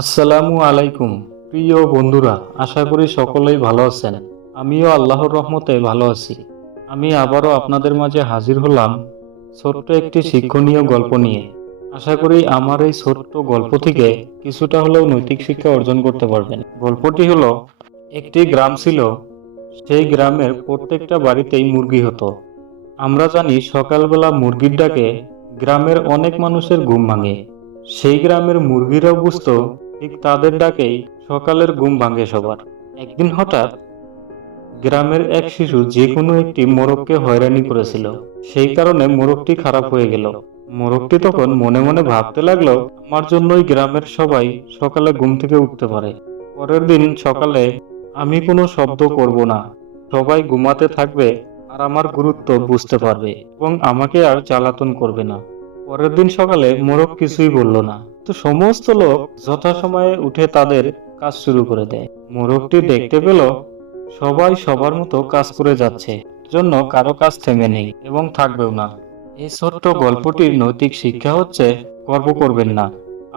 আসসালামু আলাইকুম প্রিয় বন্ধুরা, আশা করি সকলেই ভালো আছেন। আমিও আল্লাহর রহমতে ভালো আছি। আমি আবারও আপনাদের মাঝে হাজির হলাম ছোট্ট একটি শিক্ষণীয় গল্প নিয়ে। আশা করি আমার এই ছোট্ট গল্প থেকে কিছুটা হলেও নৈতিক শিক্ষা অর্জন করতে পারবেন। গল্পটি হলো, একটি গ্রাম ছিল। সেই গ্রামের প্রত্যেকটা বাড়িতেই মুরগি হতো। আমরা জানি সকালবেলা মুরগির ডাকে গ্রামের অনেক মানুষের ঘুম ভাঙে। সেই গ্রামের মুরগিরাও বুঝতো ঠিক তাদের ডাকেই সকালের ঘুম ভাঙে সবার। একদিন হঠাৎ গ্রামের এক শিশু যে কোনো একটি মোরগকে হয়রানি করেছিল। সেই কারণে মোরগটি খারাপ হয়ে গেল। মোরগটি তখন মনে মনে ভাবতে লাগলো, আমার জন্যই গ্রামের সবাই সকালে ঘুম থেকে উঠতে পারে। পরের দিন সকালে আমি কোনো শব্দ করব না, সবাই ঘুমাতে থাকবে আর আমার গুরুত্ব বুঝতে পারবে এবং আমাকে আর জ্বালাতন করবে না। পরের দিন সকালে মোরগ কিছুই বলল না, তো সমস্ত লোক যথাসময়ে উঠে তাদের কাজ শুরু করে দেয়। মোরগটি দেখতে পেল সবাই সবার মতো কাজ করে যাচ্ছে, জন্য কারো কাজ থেমে নেই এবং থাকবেও না। এই ছোট্ট গল্পটির নৈতিক শিক্ষা হচ্ছে, গর্ব করবেন না।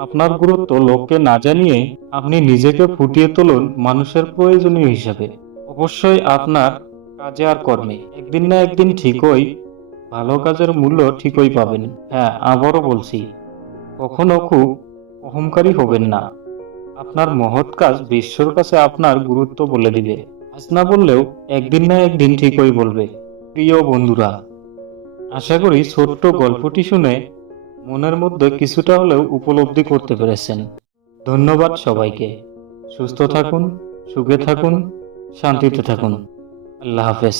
আপনার গুরুত্ব লোককে না জানিয়ে আপনি নিজেকে ফুটিয়ে তুলুন মানুষের প্রয়োজনীয় হিসাবে। অবশ্যই আপনার কাজে আর কর্মে একদিন না একদিন ঠিকই ভালো কাজের মূল্য ঠিকই পাবেন। হ্যাঁ, আবারও বলছি, কখনো খুব অহংকারী হবেন না। আপনার মহৎ কাজ বিশ্বর কাছে আপনার গুরুত্ব বলে দিবে। আজ না বললেও একদিন না একদিন ঠিকই বলবে। প্রিয় বন্ধুরা, আশা করি ছোট্ট গল্পটি শুনে মনের মধ্যে কিছুটা হলেও উপলব্ধি করতে পেরেছেন। ধন্যবাদ সবাইকে। সুস্থ থাকুন, সুখে থাকুন, শান্তিতে থাকুন। আল্লাহ হাফেজ।